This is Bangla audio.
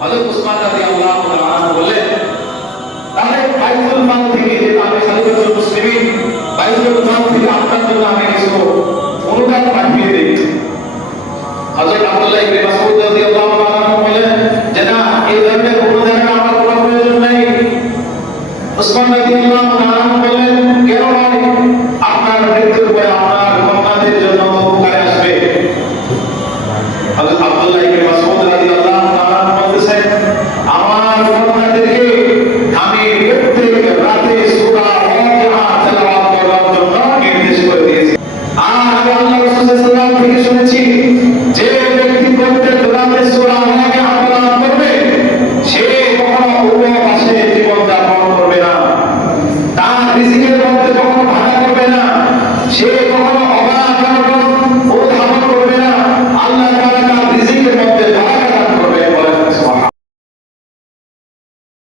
হযরত উসমান রাদিয়াল্লাহু তাআলা বললেন, তাহলে বাইতুল মাল থেকে যে আমি খলিফাতুল মুসলিমিন বাইতুল মাল থেকে আপনার জন্য আমি কিছু অনুদান পাঠিয়ে দেই। হযরত আব্দুল্লাহ ইবনে মাসউদ রাদিয়াল্লাহু তাআলা বললেন যে না, এই ধরনের অনুদানের আমার কোনো প্রয়োজন নেই। উসমান রাদিয়াল্লাহু তাআলা বললেন, কেন ভাই? আপনার মৃত্যুর পরে আপনার কন্যাদের জন্য উপকারে আসবে। হযরত আব্দুল্লাহ ইবনে